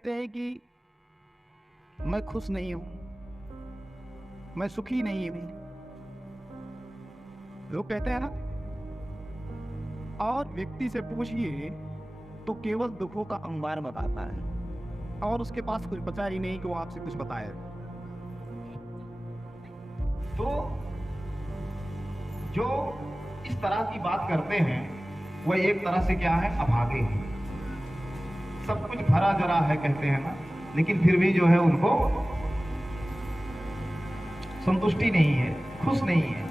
कहते हैं कि मैं खुश नहीं हूं, मैं सुखी नहीं हूं, लोग कहते हैं ना। और व्यक्ति से पूछिए तो केवल दुखों का अंबार बताता है और उसके पास कुछ बचा ही नहीं कि वो आपसे कुछ बताए। तो जो इस तरह की बात करते हैं वह एक तरह से क्या है, अभागे हैं। सब कुछ भरा जरा है कहते हैं ना, लेकिन फिर भी जो है उनको संतुष्टि नहीं है, खुश नहीं है।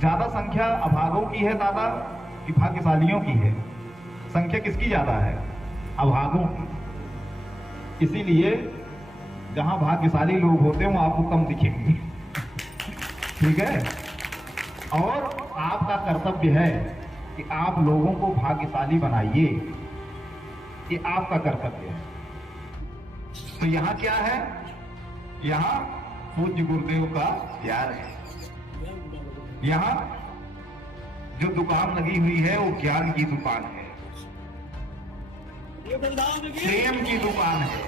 ज्यादा संख्या अभागों की है दादा कि भाग्यशालियों की है? संख्या किसकी ज्यादा है? अभागों की। इसीलिए जहां भाग्यशाली लोग होते हैं वो आपको कम दिखेंगे, ठीक है। और आपका कर्तव्य है कि आप लोगों को भाग्यशाली बनाइए, ये आपका कर्तव्य है। तो यहाँ क्या है? यहाँ पूज्य गुरुदेव का प्यार है। यहाँ जो दुकान लगी हुई है वो ज्ञान की दुकान है, प्रेम की दुकान है।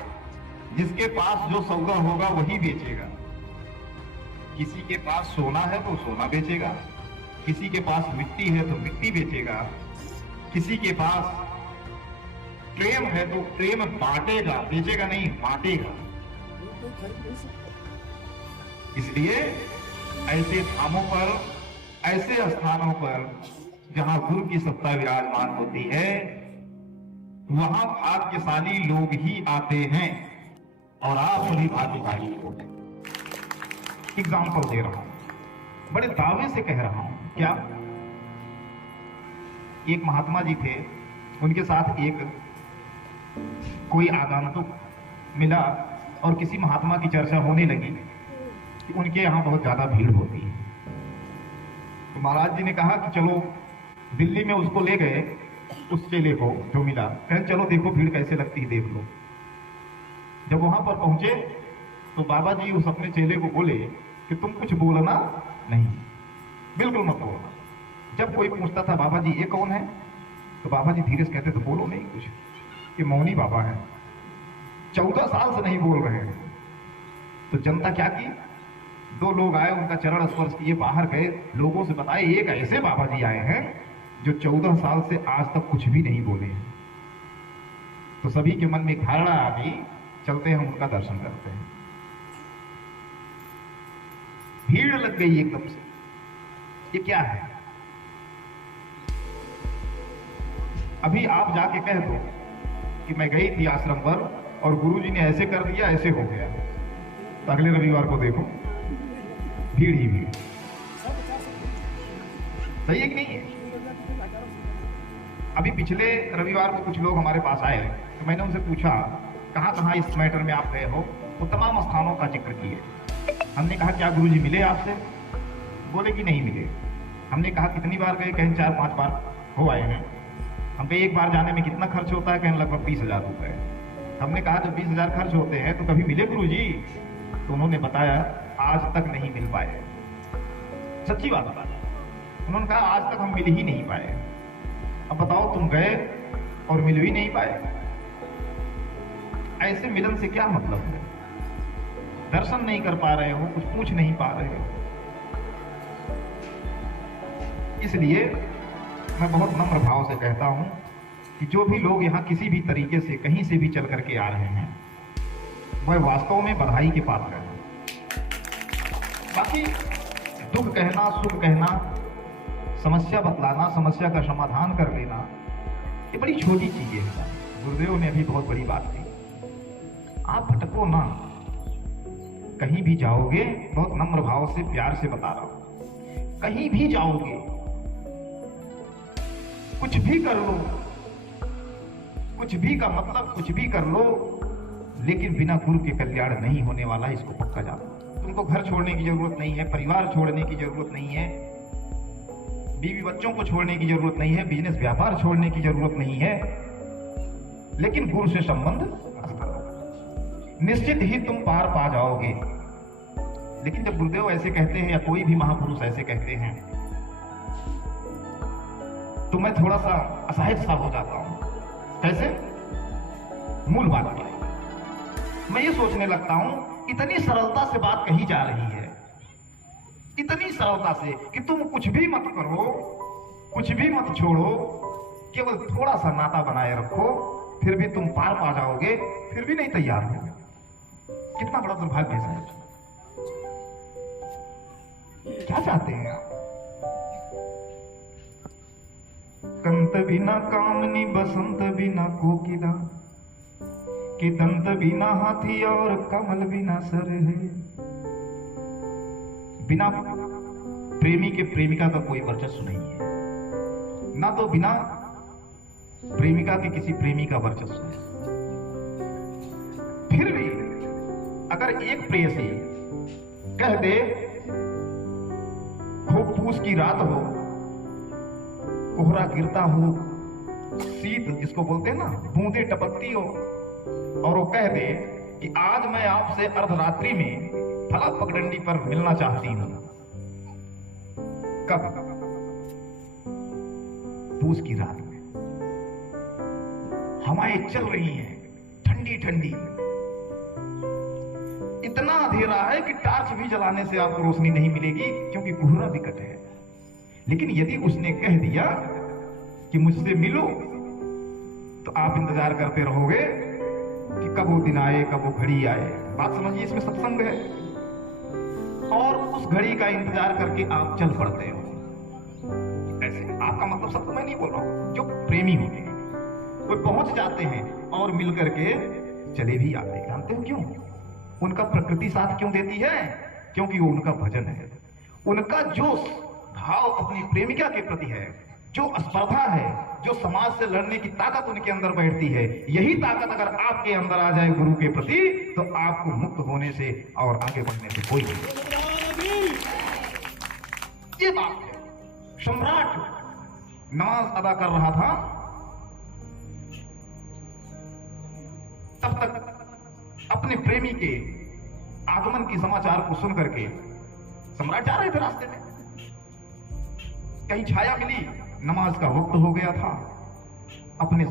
जिसके पास जो सौदा होगा वही बेचेगा। किसी के पास सोना है तो सोना बेचेगा, किसी के पास मिट्टी है तो मिट्टी बेचेगा, किसी के पास प्रेम है तो प्रेम बांटेगा, बेचेगा नहीं, बांटेगा। इसलिए ऐसे धामों पर, ऐसे स्थानों पर जहां गुरु की सत्ता विराजमान होती है, वहां भाग्यशाली लोग ही आते हैं और आप सभी भाग्यशाली लोग। एग्जाम्पल दे रहा हूं, बड़े दावे से कह रहा हूं। क्या? एक महात्मा जी थे, उनके साथ एक कोई आगंतुक मिला और किसी महात्मा की चर्चा होने लगी कि उनके यहाँ बहुत ज्यादा भीड़ होती है। तो महाराज जी ने कहा कि चलो, दिल्ली में उसको ले गए, उस चेले को जो मिला, कहें चलो देखो भीड़ कैसे लगती है, देख लो। जब वहां पर पहुंचे तो बाबा जी उस अपने चेले को बोले कि तुम कुछ बोलना नहीं, बिल्कुल मत बोलना। जब कोई पूछता था बाबा जी ये कौन है, तो बाबा जी धीरे से कहते तो बोलो नहीं कुछ, ये मौनी बाबा है, 14 साल से नहीं बोल रहे हैं। तो जनता क्या की? 2 लोग आए, उनका चरण स्पर्श किए, बाहर गए, लोगों से बताए एक ऐसे बाबा जी आए हैं जो 14 साल से आज तक कुछ भी नहीं बोले हैं। तो सभी के मन में एक धारणा आ गई, चलते हैं उनका दर्शन करते हैं। भीड़ लग गई एकदम से। ये क्या है? अभी आप जाके कह दो कि मैं गई थी आश्रम पर और गुरुजी ने ऐसे कर दिया, ऐसे हो गया, तो अगले रविवार को देखो भीड़ ही भीड़। सही है कि नहीं है? अभी पिछले रविवार को कुछ लोग हमारे पास आए तो मैंने उनसे पूछा कहां कहां इस मैटर में आप गए हो, वो तमाम स्थानों का जिक्र किए। हमने कहा क्या गुरुजी मिले आपसे? बोले कि नहीं मिले। हमने कहा कितनी बार गए? कहें 4-5 बार हो आए हैं। हम कहे एक बार जाने में कितना खर्च होता है? कहें लगभग 20,000 रुपए। हमने कहा जब 20,000 खर्च होते हैं तो कभी मिले गुरुजी? तो उन्होंने बताया आज तक नहीं मिल पाए। सच्ची बात बता, उन्होंने कहा आज तक हम मिल ही नहीं पाए। अब बताओ तुम गए और मिल भी नहीं पाए, ऐसे मिलन से क्या मतलब है? दर्शन नहीं कर पा रहे हो, कुछ पूछ नहीं पा रहे हो। इसलिए मैं बहुत नम्र भाव से कहता हूं कि जो भी लोग यहाँ किसी भी तरीके से कहीं से भी चल करके आ रहे हैं, वह वास्तव में बधाई के पात्र हैं। बाकी दुख कहना, सुख कहना, समस्या बतलाना, समस्या का समाधान कर लेना, ये बड़ी छोटी चीजें हैं। गुरुदेव ने अभी बहुत बड़ी बात की, आप भटको ना। कहीं भी जाओगे, बहुत नम्र भाव से प्यार से बता रहा हूं, कहीं भी जाओगे, कुछ भी कर लो, कुछ भी का मतलब कुछ भी कर लो, लेकिन बिना गुरु के कल्याण नहीं होने वाला, इसको पक्का जानो। तुमको घर छोड़ने की जरूरत नहीं है, परिवार छोड़ने की जरूरत नहीं है, बीवी बच्चों को छोड़ने की जरूरत नहीं है, बिजनेस व्यापार छोड़ने की जरूरत नहीं है, लेकिन गुरु से संबंध मत करो, निश्चित ही तुम पार पा जाओगे। लेकिन जब गुरुदेव ऐसे कहते हैं या कोई भी महापुरुष ऐसे कहते हैं तो मैं थोड़ा सा असहज सा हो जाता हूं। कैसे? मूल बात क्या है। मैं ये सोचने लगता हूं इतनी सरलता से बात कही जा रही है, इतनी सरलता से कि तुम कुछ भी मत करो, कुछ भी मत छोड़ो, केवल थोड़ा सा नाता बनाए रखो, फिर भी तुम पार पा जाओगे, फिर भी नहीं तैयार हो। कितना बड़ा दुर्भाग्य है साहब। क्या चाहते हैं आप? कंत बिना कामनी बसंत बिना कोकिला, कि दंत बिना हाथी और कमल बिना सर है। बिना प्रेमी के प्रेमिका का कोई वर्चस्व नहीं है, ना तो बिना प्रेमिका के किसी प्रेमी का वर्चस्व है। फिर भी अगर एक प्रेयसी कह दे खूब पूस की रात हो, कोहरा गिरता हो, शीत जिसको बोलते हैं ना, बूंदे टपकती हो, और वो कह दे कि आज मैं आपसे अर्धरात्रि में फला पगडंडी पर मिलना चाहती हूं। कब? पूस की रात में हवाएं चल रही हैं ठंडी ठंडी, इतना अंधेरा है कि टार्च भी जलाने से आपको रोशनी नहीं मिलेगी, क्योंकि कोहरा विकट है। लेकिन यदि उसने कह दिया कि मुझसे मिलो, तो आप इंतजार करते रहोगे कि कब वो दिन आए, कब वो घड़ी आए। बात समझिए, इसमें सत्संग है। और उस घड़ी का इंतजार करके आप चल पड़ते हो। ऐसे आपका मतलब सब तो मैं नहीं बोल रहा हूं, जो प्रेमी होते हैं वो पहुंच जाते हैं और मिल करके चले भी आते हैं। जानते हो क्यों? उनका प्रकृति साथ क्यों देती है? क्योंकि वो उनका भजन है। उनका जो भाव अपनी प्रेमिका के प्रति है, जो स्पर्धा है, जो समाज से लड़ने की ताकत उनके अंदर बैठती है, यही ताकत अगर आपके अंदर आ जाए गुरु के प्रति, तो आपको मुक्त होने से और आगे बढ़ने से कोई नहीं। ये बात है। सम्राट नमाज अदा कर रहा था, तब तक अपने प्रेमी के आगमन की समाचार को सुन करके सम्राट जा रहे थे रास्ते में, कहीं छाया मिली, नमाज का वक्त हो गया था। अपने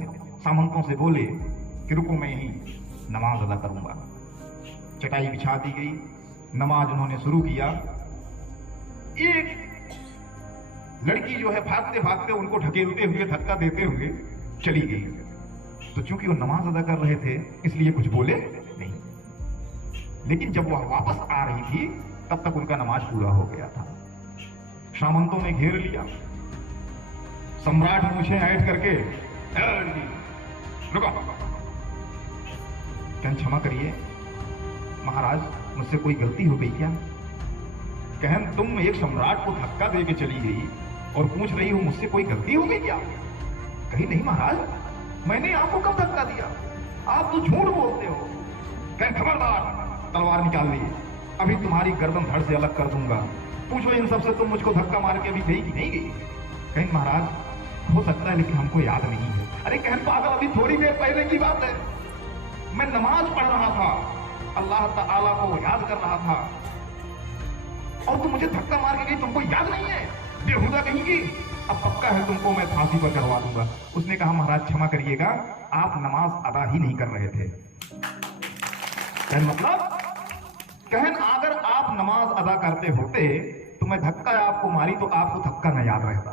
सामंतों से बोले कि रुको, मैं यहीं नमाज अदा करूंगा। चटाई बिछा दी गई, नमाज उन्होंने शुरू किया। एक लड़की जो है भागते भागते उनको ढकेलते हुए, धक्का देते हुए चली गई। तो चूंकि वो नमाज अदा कर रहे थे इसलिए कुछ बोले नहीं, लेकिन जब वह वापस आ रही थी तब तक उनका नमाज पूरा हो गया था। सामंतों ने घेर लिया। सम्राट मूछें ऐंठ करके, रुको, कहन क्षमा करिए महाराज, मुझसे कोई गलती हो गई क्या? कहन तुम एक सम्राट को धक्का देके चली गई और पूछ रही हो मुझसे कोई गलती हो गई क्या? कहीं नहीं महाराज, मैंने आपको कब धक्का दिया? आप तो झूठ बोलते हो। कहन खबरदार, तलवार निकाल ली, अभी तुम्हारी गर्दन धड़ से अलग कर दूंगा। पूछो इन सबसे तुम मुझको धक्का मार के अभी गई कि नहीं गई? कहीं महाराज हो सकता है, लेकिन हमको याद नहीं है। अरे कहन पागल, अभी थोड़ी देर पहले की बात है, मैं नमाज पढ़ रहा था, अल्लाह ताला को याद कर रहा था, और तुम मुझे धक्का मार के गई, तुमको याद नहीं है? बेहुदा कहेंगी। अब पक्का है तुमको मैं फांसी पर करवा दूंगा। उसने कहा महाराज क्षमा करिएगा, आप नमाज अदा ही नहीं कर रहे थे। कहन मतलब? कहन अगर आप नमाज अदा करते होते तो मैं धक्का आपको मारी तो आपको धक्का न याद रहता।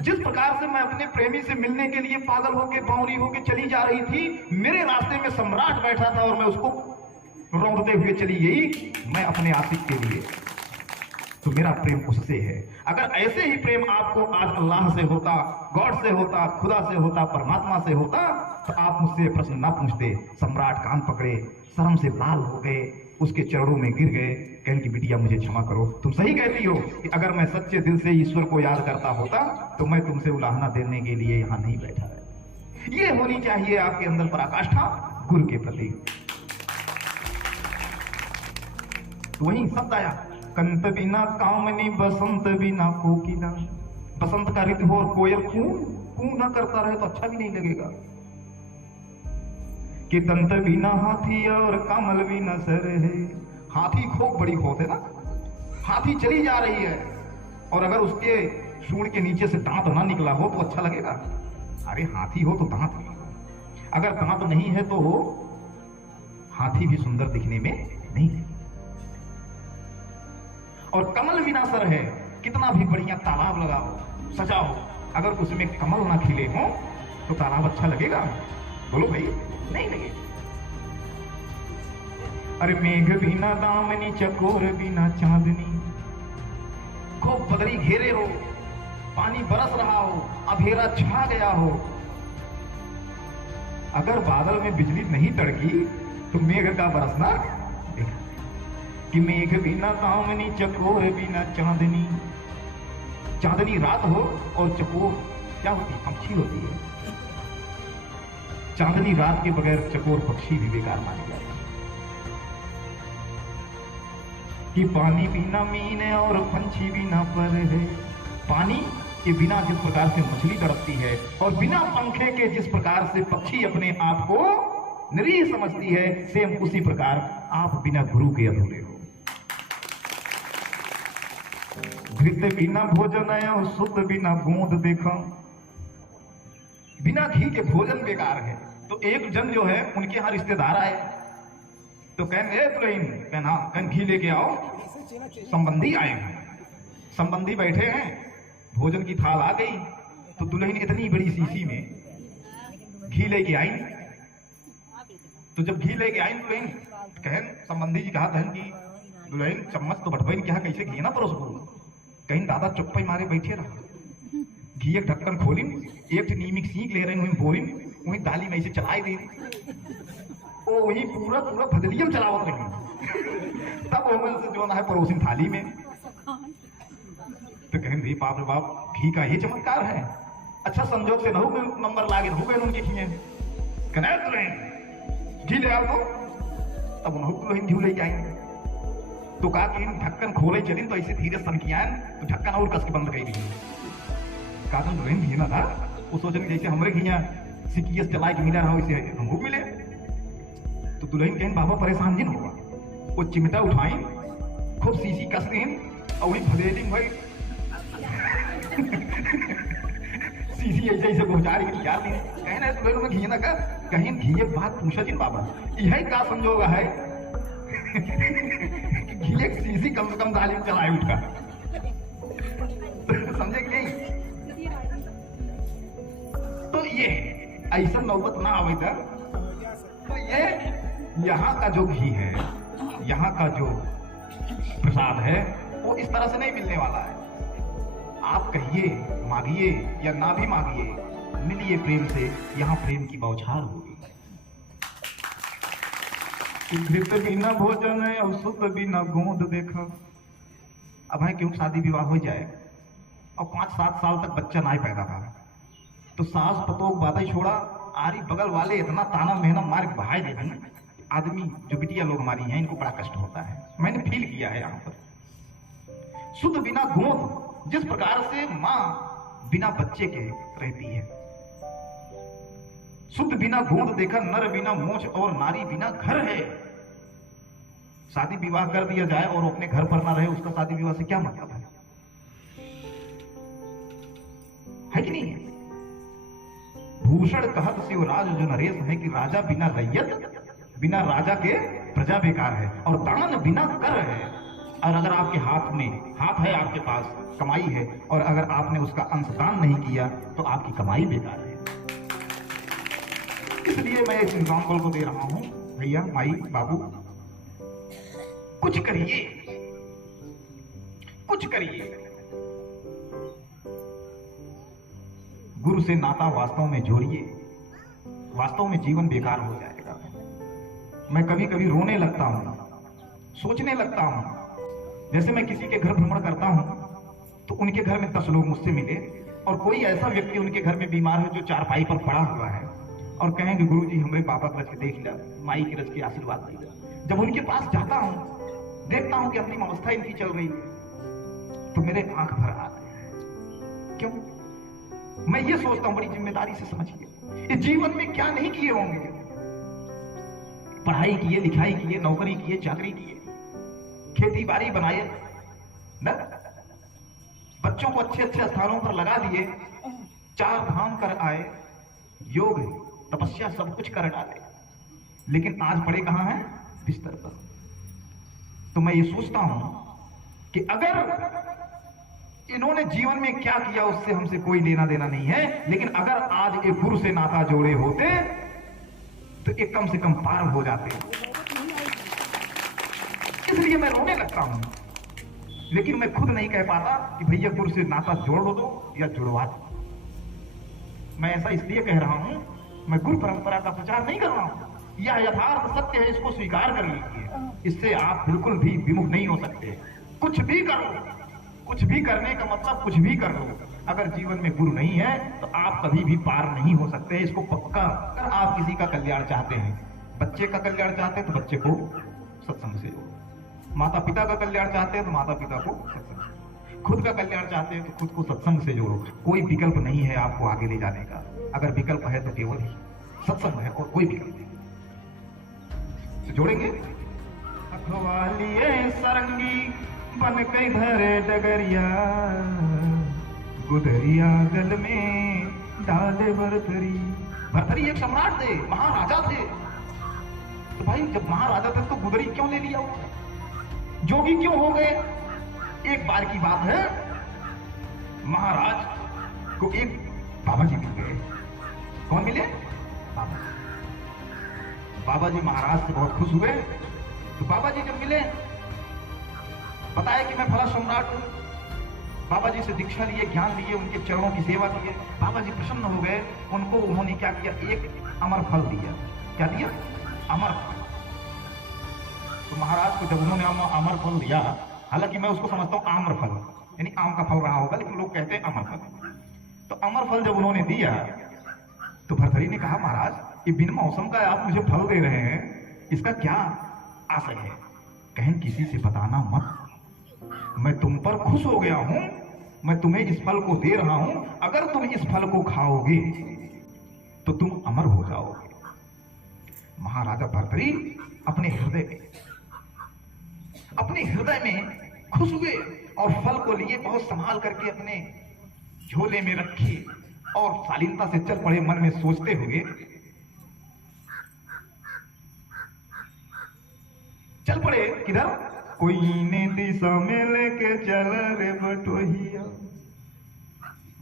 जिस प्रकार से मैं अपने प्रेमी से मिलने के लिए पागल होके, बावरी होके चली जा रही थी, मेरे रास्ते में सम्राट बैठा था और मैं उसको रौंदते हुए चली गई, मैं अपने आशिक के लिए। तो मेरा प्रेम उससे है। अगर ऐसे ही प्रेम आपको आज अल्लाह से होता, गॉड से होता, खुदा से होता, परमात्मा से होता, तो आप मुझसे प्रश्न ना पूछते। सम्राट कान पकड़े, शर्म से लाल हो गए, उसके चरणों में गिर गए, कहने की बिटिया मुझे क्षमा करो, तुम सही कहती हो कि अगर मैं सच्चे दिल से ईश्वर को याद करता होता तो मैं तुमसे उलाहना देने के लिए यहाँ नहीं बैठा है। ये होनी चाहिए आपके अंदर पराकाष्ठा गुरु के प्रति। तो वही शब्द आया, कंत बिना कामनी बसंत बिना कोकिला। बसंत का ऋतु हो और कोयल कू कू ना करता रहे तो अच्छा भी नहीं लगेगा। कि दंत बिना हाथी और कमल बिना सर है। हाथी खूब बड़ी खोत है ना, हाथी चली जा रही है और अगर उसके सूंड के नीचे से दांत ना निकला हो तो अच्छा लगेगा? अरे हाथी हो तो दांत, अगर दांत नहीं है तो हाथी भी सुंदर दिखने में नहीं है। और कमल बिना सर है, कितना भी बढ़िया तालाब लगाओ सजाओ, अगर उसमें कमल ना खिले हो तो तालाब अच्छा लगेगा? बोलो भाई, नहीं लगेगा। अरे मेघ बिना दामनी, चकोर बिना चांदनी, खूब बदरी घेरे हो, पानी बरस रहा हो, अंधेरा छा गया हो, अगर बादल में बिजली नहीं तड़की तो मेघ का बरसना देखा कि मेघ बिना दामनी, चकोर बिना चांदनी। चांदनी रात हो और चकोर क्या होती है? पक्षी होती है। चांदनी रात के बगैर चकोर पक्षी भी बेकार माने जाते हैं। कि पानी बिना मीन और पंछी बिना पर है। पानी के बिना जिस प्रकार से मछली तड़पती है और बिना पंखे के जिस प्रकार से पक्षी अपने आप को निरीह समझती है, सेम उसी प्रकार आप बिना गुरु के अधूरे हो। घृत बिना भोजन और शुद्ध बिना गोंद देखा। बिना घी के भोजन बेकार है। तो एक जन जो है उनके यहाँ रिश्तेदार आए तो कहने दुल्हन, कहना कन घी लेके आओ। संबंधी आए हैं, संबंधी बैठे हैं, भोजन की थाल आ गई तो दुल्हन इतनी बड़ी शीशी में घी लेके आई। तो जब घी लेके आई दुल्हन, कहन संबंधी जी कहा बहन की दुल्हन चम्मच तो बटबन क्या कैसे घी ना परोस को। कहीं दादा चुप्पे मारे बैठे रहा, घी एक ढक्कन खोली, एक नीमिक सीख ले रहे हैं बोरी, वहीं दाली में ऐसे चलाई दी, वो वही पूरा पूरा भदलियम चलावत रही। तब वो से जो ना है परोसिन थाली में। तो कहें भाई बाप रे बाप, घी का ये चमत्कार है। अच्छा संजोग से नहु नंबर लागे हो गए उनके घी कहना घी ले आओ। तब नहु घी ले जाएंगे तो कहा कि ढक्कन खोले चली तो ऐसे धीरे सनकियां तो ढक्कन और कस के बंद कर दी। कहा तुम दुल्हन घी ना था, वो सोचने जैसे हमारे घिया सिकियस चलाए के मिला रहा वैसे हमको मिले। तो दुल्हन कहें बाबा परेशान जिन होगा। वो चिमटा उठाई, खूब सीसी कस दी और वही भदेली भाई सीसी ऐसे ऐसे पहुंचा रही यार दी। कहना दुल्हन में घी ना कर, कहीं घी बात पूछा जिन बाबा यही का संजोग है घी एक सीसी कम से कम दाली में चलाए उठा। समझे कि नहीं? तो ये ऐसा नौबत ना आवे था। तो ये यहाँ का जो घी है, यहाँ का जो प्रसाद है, वो इस तरह से नहीं मिलने वाला है। आप कहिए, मांगिए या ना भी मांगिए, मिलिए प्रेम से, यहाँ प्रेम की बौछार होगी। घृत बिना भोजन है और शुद्ध बिना गोंद देखा। अब है क्यों शादी विवाह हो जाए और 5-7 साल तक बच्चा ना ही पैदा था तो सास पतोग बातें छोड़ा, आरी बगल वाले इतना ताना मेहना मार के बहाए देते हैं। आदमी जो बिटिया लोग हमारी हैं इनको बड़ा कष्ट होता है, मैंने फील किया है यहाँ पर। शुद्ध बिना गोंद, जिस प्रकार से माँ बिना बच्चे के रहती है, शुद्ध बिना गोंद देखा, नर बिना मोछ और नारी बिना घर है। शादी विवाह कर दिया जाए और अपने घर पर ना रहे, उसका शादी विवाह से क्या मतलब है कि नहीं है? भूषण कहत शिवराज जो नरेश है कि राजा बिना रैयत, बिना राजा के प्रजा बेकार है, और दान बिना कर है। और अगर आपके हाथ में हाथ है, आपके पास कमाई है, और अगर आपने उसका अंशदान नहीं किया तो आपकी कमाई बेकार है। इसलिए मैं इस एग्जाम्पल को दे रहा हूं, भैया माई बाबू कुछ करिए, कुछ करिए। गुरु से नाता वास्तव में जोड़िए, वास्तव में जीवन बेकार हो जाएगा। मैं कभी कभी रोने लगता हूं, सोचने लगता हूं। जैसे मैं किसी के घर भ्रमण करता हूं तो उनके घर में 10 लोग मुझसे मिले और कोई ऐसा व्यक्ति उनके घर में बीमार है जो चारपाई पर पड़ा हुआ है और कहेंगे गुरु जी हमारे पापा को रच के देख लिया, माई की रच के आशीर्वाद दिया। जब उनके पास जाता हूं, देखता हूं कि अपनी अवस्था इनकी चल रही है तो मेरे आंख भर आते हैं। क्यों? मैं ये सोचता हूं, बड़ी जिम्मेदारी से समझिए, इस जीवन में क्या नहीं किए होंगे। पढ़ाई किए, लिखाई किए, नौकरी किए, चाकरी किए, खेती बाड़ी बनाए ना, बच्चों को अच्छे अच्छे स्थानों पर लगा दिए, 4 धाम कर आए, योग तपस्या सब कुछ कर डाले, लेकिन आज पड़े कहां हैं? बिस्तर पर। तो मैं ये सोचता हूं कि अगर इन्होंने जीवन में क्या किया उससे हमसे कोई लेना देना नहीं है, लेकिन अगर आज एक गुरु से नाता जोड़े होते तो एक कम से कम पार हो जाते। इसलिए मैं रोने लगता हूं, लेकिन मैं खुद नहीं कह पाता कि भैया गुरु से नाता जोड़ दो या जुड़वा दो। मैं ऐसा इसलिए कह रहा हूं, मैं गुरु परंपरा का प्रचार नहीं कर रहा हूं, यह यथार्थ सत्य है, इसको स्वीकार कर लीजिए। इससे आप बिल्कुल भी विमुख नहीं हो सकते। कुछ भी करो, कुछ भी करने का मतलब कुछ भी कर लो, अगर जीवन में गुरु नहीं है तो आप कभी भी पार नहीं हो सकते। इसको पक्का। अगर आप किसी का कल्याण चाहते हैं, बच्चे का कल्याण चाहते हैं तो बच्चे को सत्संग से जोड़ो, माता पिता का कल्याण चाहते हैं तो माता पिता को सत्संग से, खुद का कल्याण चाहते हैं तो खुद को सत्संग से जोड़ो। कोई विकल्प नहीं है आपको आगे ले जाने का। अगर विकल्प है तो केवल सत्संग है और कोई विकल्प नहीं। तो जोड़ेंगे। अखवालिए सरंगी बन कई धरे डगरिया, गुदरिया गल में डाले भरथरी। भरथरी एक सम्राट थे, महाराजा थे। तो भाई जब महाराजा थे तो गुदरी क्यों ले लिया? जोगी क्यों हो गए? एक बार की बात है, महाराज को एक बाबा जी मिल गए। कौन मिले? बाबा। बाबा जी महाराज से बहुत खुश हुए। तो बाबा जी जब मिले, बताया कि मैं फला सम्राट हूं। बाबा जी से दीक्षा लिए, ज्ञान लिए, उनके चरणों की सेवा किए। बाबा जी प्रसन्न हो गए। उनको उन्होंने क्या किया? एक अमर फल दिया। क्या दिया? अमर फल। तो महाराज को जब उन्होंने अमर फल दिया, हालांकि मैं उसको समझता हूं आम्र फल, यानी आम का फल रहा होगा, लेकिन लोग कहते हैं अमर फल। तो अमर फल जब उन्होंने दिया तो भरथरी ने कहा, महाराज ये बिन मौसम का आप मुझे फल दे रहे हैं, इसका क्या आशय है? कहें किसी से बताना मत, मैं तुम पर खुश हो गया हूं, मैं तुम्हें इस फल को दे रहा हूं। अगर तुम इस फल को खाओगे तो तुम अमर हो जाओगे। महाराजा भरथरी अपने हृदय में खुश हुए और फल को लिए बहुत संभाल करके अपने झोले में रखे और शालीनता से चल पड़े, मन में सोचते हुए चल पड़े। किधर? कोई ने दिशा में लेके चल रे बटोहिया।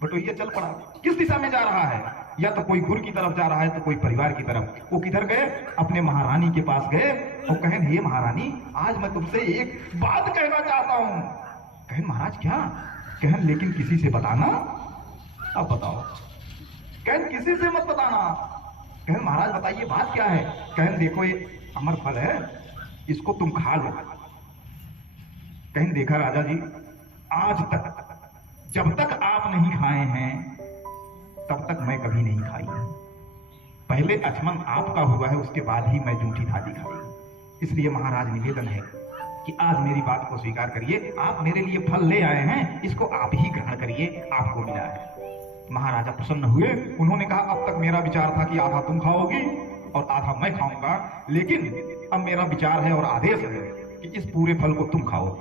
बटोहिया चल पड़ा। किस दिशा में जा रहा है? या तो कोई गुरु की तरफ जा रहा है तो कोई परिवार की तरफ। वो किधर गए? अपने महारानी के पास गए और कहें, हे महारानी, आज मैं तुमसे एक बात कहना चाहता हूं। कहें, महाराज क्या? कहें, लेकिन किसी से बताना। अब बताओ। कहें, किसी से मत बताना। कहें, महाराज बताइए बात क्या है? कहें, देखो ये अमर फल है, इसको तुम खा लो। कहें, देखा राजा जी, आज तक जब तक आप नहीं खाए हैं तब तक मैं कभी नहीं खाई। पहले अचमन आपका हुआ है, उसके बाद ही मैं जूठी थाली खाई। इसलिए महाराज निवेदन है कि आज मेरी बात को स्वीकार करिए। आप मेरे लिए फल ले आए हैं, इसको आप ही ग्रहण करिए, आपको मिला है। महाराजा प्रसन्न हुए। उन्होंने कहा, अब तक मेरा विचार था कि आधा तुम खाओगी और आधा मैं खाऊंगा, लेकिन अब मेरा विचार है और आदेश है कि इस पूरे फल को तुम खाओ।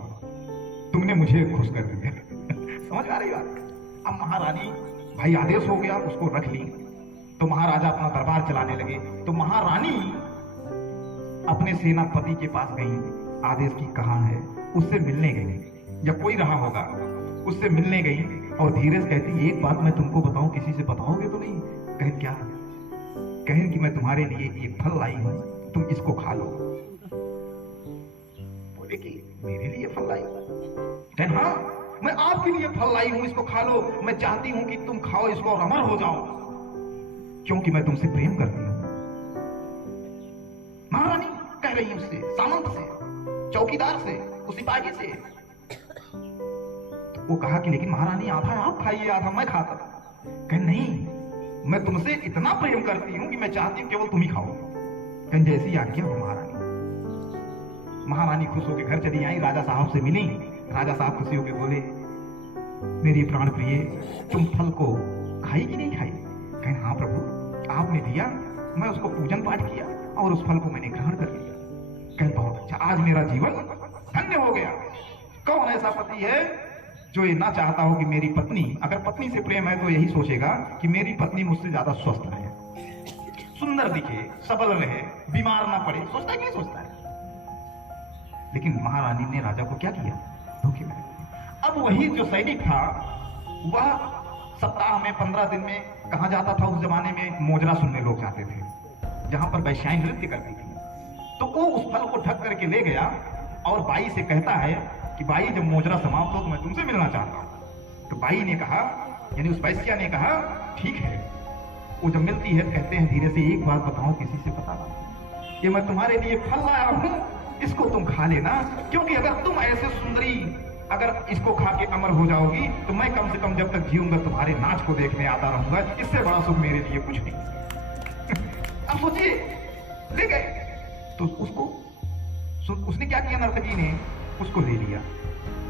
तुमने मुझे खुश कर दिया। समझ आ रही बात? अब महारानी, भाई आदेश हो गया, उसको रख ली। तो महाराजा अपना दरबार चलाने लगे। तो महारानी अपने सेनापति के पास गई, आदेश की कहाँ है, उससे मिलने गई, या कोई रहा होगा, उससे मिलने गई और धीरे से कहती, एक बात मैं तुमको बताऊं, किसी से बताओगे तो नहीं? कहें, क्या? कहें कि मैं तुम्हारे लिए एक फल लाई हूं, तुम इसको खा लो। बोले कि मेरे लिए फल लाई? कहें, हाँ, मैं आपके लिए फल लाई हूं, इसको खा लो। मैं चाहती हूं कि तुम खाओ इसको और अमर हो जाओ, क्योंकि मैं तुमसे प्रेम करती हूं। महारानी कह रही है उससे, सामंत से, चौकीदार से, उस सिपाही से। तो वो कहा कि लेकिन महारानी, आधा आप खाइए, आधा मैं खाता। कहें, नहीं, मैं तुमसे इतना प्रेम करती हूं कि मैं चाहती हूं केवल तुम ही खाओ। कहें, जैसी आज्ञा हो महारानी। महारानी खुश होकर घर चली आई, राजा साहब से मिली। राजा साहब खुशी होकर बोले, मेरी प्राण प्रिय, तुम फल को खाई कि नहीं खाई? कहें, हाँ प्रभु, आपने दिया, मैं उसको पूजन पाठ किया और उस फल को मैंने ग्रहण कर लिया। कहें, बहुत अच्छा, आज मेरा जीवन धन्य हो गया। कौन ऐसा पति है जो ये ना चाहता हो कि मेरी पत्नी, अगर पत्नी से प्रेम है तो यही सोचेगा कि मेरी पत्नी मुझसे ज्यादा स्वस्थ रहे, सुंदर दिखे, सबल रहे, बीमार ना पड़े, सोचता है कि नहीं सोचता है? लेकिन महारानी ने राजा को क्या किया? धोखे में। अब वही जो सैनिक था वह सप्ताह में 15 दिन में कहा जाता था, उस जमाने में मोजरा सुनने लोग जाते थे जहां पर वैश्याएं नृत्य करती थी। तो वो उस फल को ठग करके ले गया और बाई से कहता है कि बाई जब मोजरा समाप्त हो तो मैं तुमसे मिलना चाहता हूं। तो बाई ने कहा, यानी उस वैश्या ने कहा ठीक है। वो जब मिलती है कहते हैं धीरे से, एक बात बताओ किसी से पता ना, ये मैं तुम्हारे लिए फल लाया हूं, इसको तुम खा लेना, क्योंकि अगर तुम ऐसे सुंदरी अगर इसको खा के अमर हो जाओगी तो मैं कम से कम जब तक जीऊंगा तुम्हारे नाच को देखने आता रहूंगा, इससे बड़ा सुख मेरे लिए कुछ नहीं। अब सोचिए, ले गए तो उसने क्या किया, नर्तकी ने उसको ले लिया।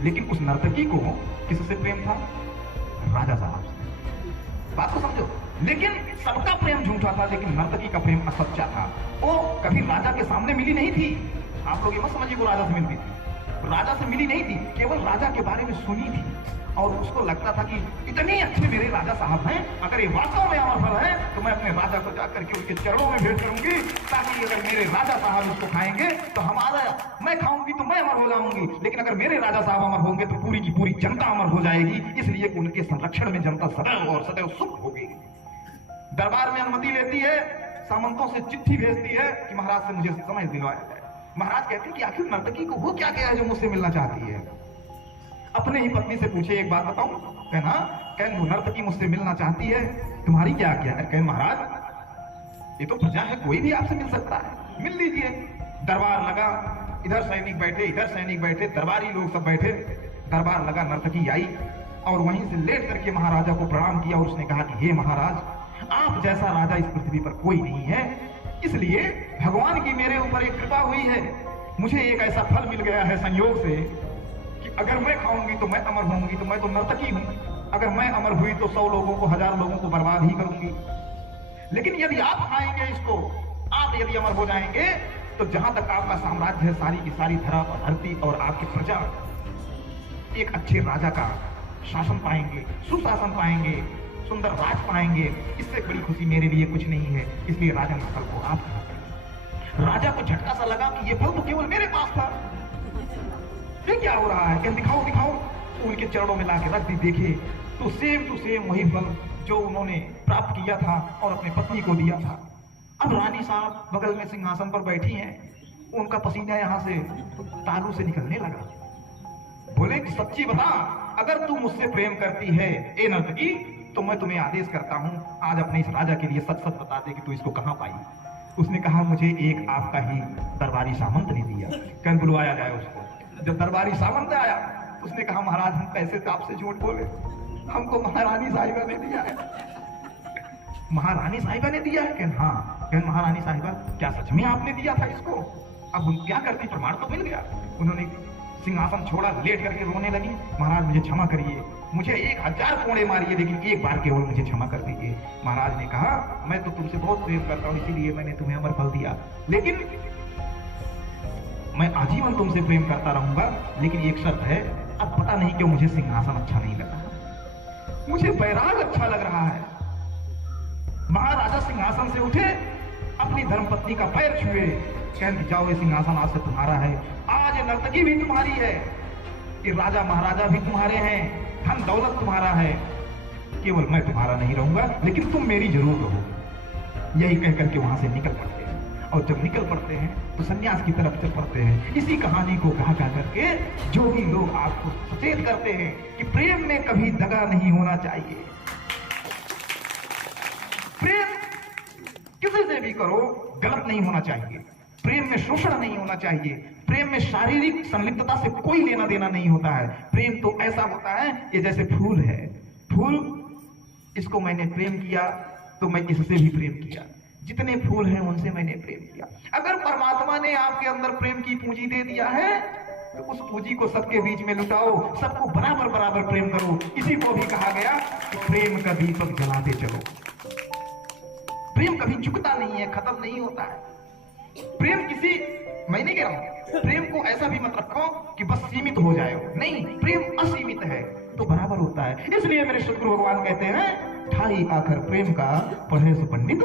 लेकिन उस नर्तकी को किससे प्रेम था? राजा साहब से। बात को समझो। लेकिन सबका प्रेम झूठा था, लेकिन नर्तकी का प्रेम असच्चा था। वो कभी राजा के सामने मिली नहीं थी। आप लोग ये मत समझिए वो राजा से मिलती थी, राजा से मिली नहीं थी, केवल राजा के बारे में सुनी थी और उसको लगता था कि इतने अच्छे मेरे राजा साहब हैं, अगर ये वास्तव में अमर फल है तो मैं अपने राजा को जाकर के उसके चरणों में भेंट करूंगी, ताकि अगर मेरे राजा साहब इसको खाएंगे तो हमारा, मैं खाऊंगी तो मैं अमर हो जाऊंगी, लेकिन अगर मेरे राजा साहब अमर होंगे तो पूरी की पूरी जनता अमर हो जाएगी, इसलिए उनके संरक्षण में जनता सदैव और सदैव सुख होगी। दरबार में अनुमति लेती है, सामंतों से चिट्ठी भेजती है कि महाराज से मुझे समझ दिलवाया जाए। महाराज कहते हैं कि आखिर नर्तकी को वो क्या किया है जो मुझसे मिलना चाहती है? अपने ही पत्नी से पूछे, एक बात बताऊं? कहना वो नर्तकी मुझसे मिलना चाहती है, तुम्हारी क्या क्या है? कह महाराज ये तो प्रजा है, कोई भी आपसे मिल सकता है, मिल लीजिए। दरबार लगा, इधर सैनिक बैठे, इधर सैनिक बैठे, दरबारी लोग सब बैठे। दरबार लगा, नर्तकी आई और वहीं से लेट करके महाराजा को प्रणाम किया और उसने कहा कि हे महाराज, आप जैसा राजा इस पृथ्वी पर कोई नहीं है, इसलिए भगवान की मेरे ऊपर एक कृपा हुई है, मुझे एक ऐसा फल मिल गया है संयोग से कि अगर मैं खाऊंगी तो मैं अमर होऊंगी, तो मैं तो नर्तकी हूं, अगर मैं अमर हुई तो 100 लोगों को, 1000 लोगों को बर्बाद ही करूंगी। लेकिन यदि आप खाएंगे इसको, आप यदि अमर हो जाएंगे तो जहां तक आपका साम्राज्य है, सारी की सारी धरा और धरती और आपकी प्रजा एक अच्छे राजा का शासन पाएंगे, सुशासन पाएंगे, सुंदर राज पाएंगे। इससे बड़ी खुशी मेरे लिए कुछ नहीं है, इसलिए राजा ने फल को आप खाते। राजा को झटका सा लगा कि ये फल तो केवल मेरे पास था, ये क्या हो रहा है? दिखाओ दिखाओ। उनके चरणों में लाके रख दी, देखे तो सेम टू सेम वही फल जो उन्होंने प्राप्त किया था और अपनी पत्नी को दिया था। अब रानी साहब बगल में सिंहासन पर बैठी हैं, उनका पसीना यहां से तालू से निकलने लगा। बोले कि सच्ची बता, अगर तू मुझसे प्रेम करती है ए नर्तकी, तो मैं तुम्हें आदेश करता हूं, आज अपने इस राजा के लिए सच सच बता दे कि तू इसको कहां पाई। उसने कहा मुझे एक आपका ही दरबारी सामंत ने दिया, कल बुलवाया जाए उसको। जब दरबारी सामंत आया उसने कहा महाराज हम कैसे आपसे झूठ बोले, हमको महारानी साहिबा ने दिया है। महारानी साहिबा ने दिया है? कह हाँ। कह महारानी साहिबा क्या सच में आपने दिया था इसको? अब क्या करती, प्रमाण तो मिल गया। उन्होंने सिंहासन छोड़ा, लेट करके रोने लगी, महाराज मुझे क्षमा करिए, मुझे 1000 कोड़े मारिए, लेकिन एक बार केवल मुझे क्षमा कर दीजिए। महाराज ने कहा मैं तो तुमसे बहुत प्रेम करता हूं, इसीलिए मैंने तुम्हें अमर फल दिया, लेकिन मैं आजीवन तुमसे प्रेम करता रहूंगा, लेकिन एक शर्त है। अब पता नहीं क्यों मुझे सिंहासन अच्छा नहीं लगा, मुझे बैराग अच्छा लग रहा है। महाराजा सिंहासन से उठे, अपनी धर्मपत्नी का पैर छुए, कह जाओ ये सिंहासन आज से तुम्हारा है, आज नर्तकी भी तुम्हारी है, ये राजा महाराजा भी तुम्हारे हैं, धन दौलत तुम्हारा है, केवल मैं तुम्हारा नहीं रहूंगा, लेकिन तुम मेरी जरूर रहो। यही कह करके वहां से निकल पड़ते हैं, और जब निकल पड़ते हैं तो सन्यास की तरफ चल पड़ते हैं। इसी कहानी को कहा करके जो भी लोग आपको सचेत करते हैं कि प्रेम में कभी दगा नहीं होना चाहिए, प्रेम किसी से भी करो गलत नहीं होना चाहिए, प्रेम में शोषण नहीं होना चाहिए, प्रेम में शारीरिक संलिप्तता से कोई लेना देना नहीं होता है। प्रेम तो ऐसा होता है, ये जैसे फूल है, फूल इसको मैंने प्रेम किया तो मैं इससे भी प्रेम किया, जितने फूल हैं उनसे मैंने प्रेम किया। अगर परमात्मा ने आपके अंदर प्रेम की पूंजी दे दिया है तो उस पूंजी को सबके बीच में लुटाओ, सबको बराबर बराबर प्रेम करो। इसी को भी कहा गया कि प्रेम का दीपक जलाते चलो। प्रेम कभी झुकता नहीं है, खत्म नहीं होता है। प्रेम किसी, मैं नहीं कह रहा हूं प्रेम को ऐसा भी मत रखो कि बस सीमित हो जाए, नहीं, प्रेम असीमित है तो बराबर होता है। इसलिए मेरे सदगुरु भगवान कहते हैं ठाई आकर प्रेम का पढ़े सो पंडित।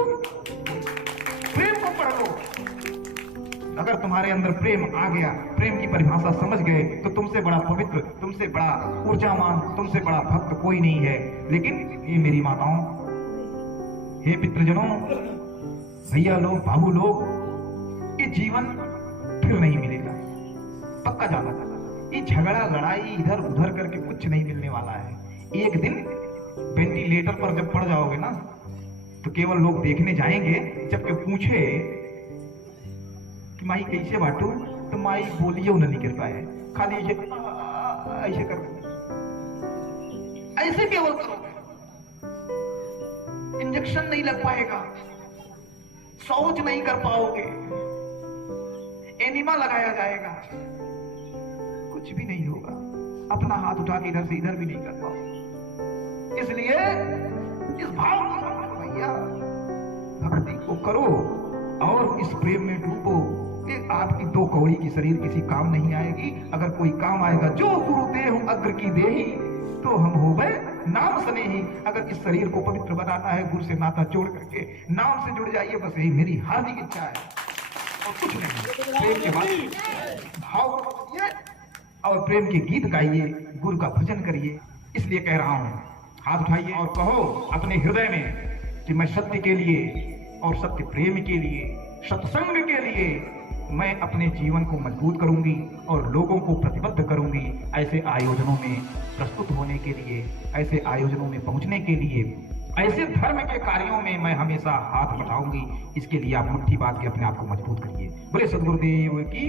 अगर तुम्हारे अंदर प्रेम आ गया, प्रेम की परिभाषा समझ गए, तो तुमसे बड़ा पवित्र, तुमसे बड़ा ऊर्जावान, तुमसे बड़ा भक्त कोई नहीं है। लेकिन ये मेरी माताओं, हे पितृजनों, भैया लोग, बाबू लोग, ये जीवन फिर नहीं मिलेगा, पक्का जाना। ये झगड़ा लड़ाई इधर उधर करके कुछ नहीं मिलने वाला है। एक दिन वेंटिलेटर पर जब पड़ जाओगे ना, तो केवल लोग देखने जाएंगे, जबकि पूछे कि माई कैसे बांटू, तो माई बोलिए नहीं कर पाए, खाली ऐसे कर, ऐसे केवल करोगे, इंजेक्शन नहीं लग पाएगा, शौच नहीं कर पाओगे, एनिमा लगाया जाएगा, कुछ भी नहीं होगा। अपना हाथ उठा के इधर से इधर भी नहीं कर पाओगे। इसलिए इस भाव भैया भक्ति को करो और इस प्रेम में डूबो। ये आपकी दो कौड़ी की शरीर किसी काम नहीं आएगी। अगर कोई काम आएगा, जो गुरुदेव अग्र की देही, तो हम हो गए नाम सने ही। अगर इस शरीर को पवित्र बनाना है, गुरु से नाता जोड़ करके नाम से जुड़ जाइए, बस यही मेरी हार्दिक इच्छा है और कुछ नहीं। प्रेम के बाद भाव को और प्रेम के गीत गाइए, गुरु का भजन करिए। इसलिए कह रहा हूं, हाथ उठाइए और कहो अपने हृदय में कि मैं सत्य के लिए और सत्य प्रेम के लिए, सत्संग के लिए मैं अपने जीवन को मजबूत करूंगी और लोगों को प्रतिबद्ध करूंगी। ऐसे आयोजनों में प्रस्तुत होने के लिए, ऐसे आयोजनों में पहुंचने के लिए, ऐसे धर्म के कार्यों में मैं हमेशा हाथ बढ़ाऊंगी। इसके लिए आप मुट्ठी बांध के अपने आप को मजबूत करिए। बोले सदगुरुदेव की।